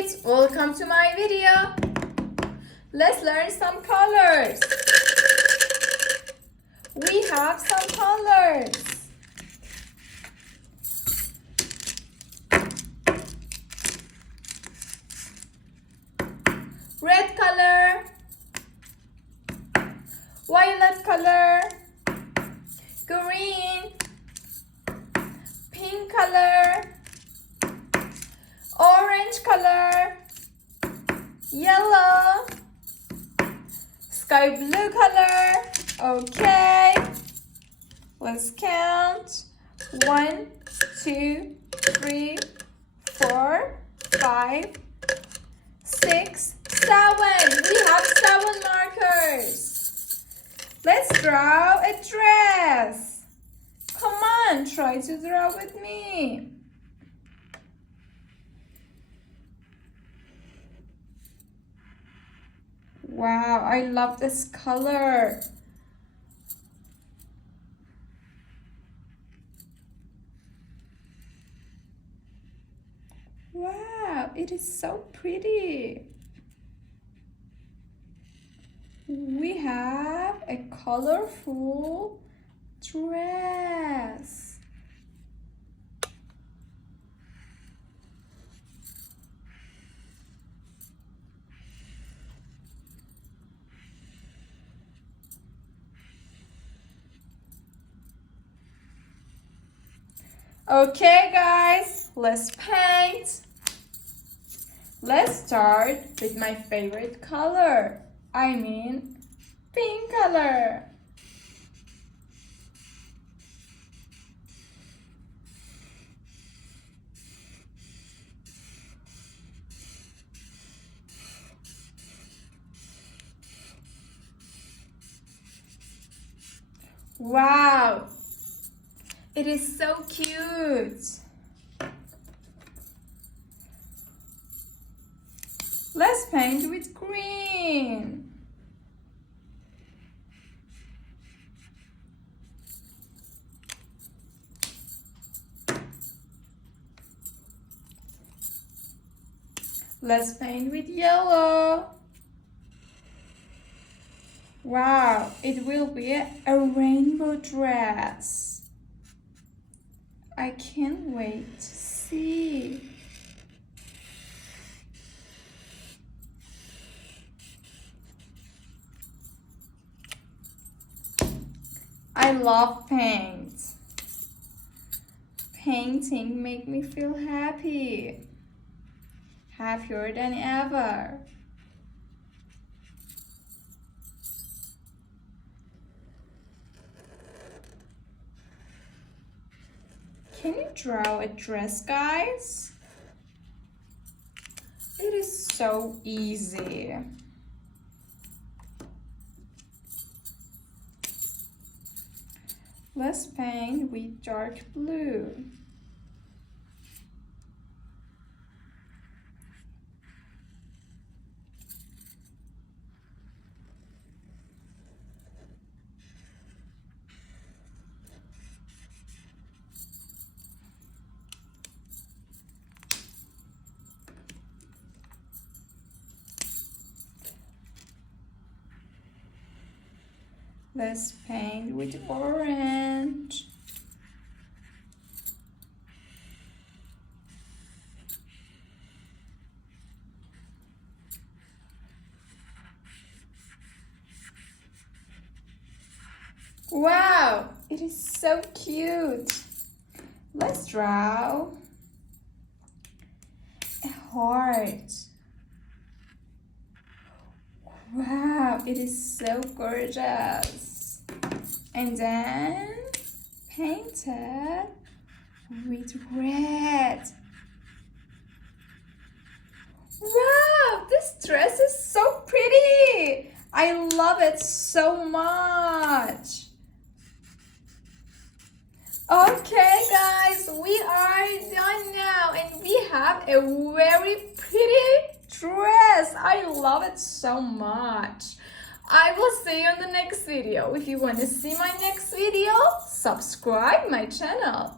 kids, welcome to my video. Let's learn some colors. We have some colors. Red color, violet color, green, pink color, orange color, yellow, sky blue color. Okay, let's count. 1, 2, 3, 4, 5, 6, 7. We have 7 markers. Let's draw a dress. Come on, try to draw with me. Wow, I love this color. Wow, it is so pretty. We have a colorful dress. Okay, guys, let's paint. Let's start with my favorite color. I mean, pink color. Wow, it is so cute. Let's paint with green. Let's paint with yellow. Wow, it will be a rainbow dress. I can't wait to see. I love paint. Painting makes me feel happy. Happier than ever. Can you draw a dress, guys? It is so easy. Let's paint with dark blue. Let's paint with orange. Wow, it is so cute. Let's draw a heart. Wow, it is so gorgeous. And then paint it with red. Wow, this dress is so pretty. I love it so much. Okay, guys, we are done now and we have a very pretty dress. I love it so much. I will see you in the next video. If you want to see my next video, subscribe my channel.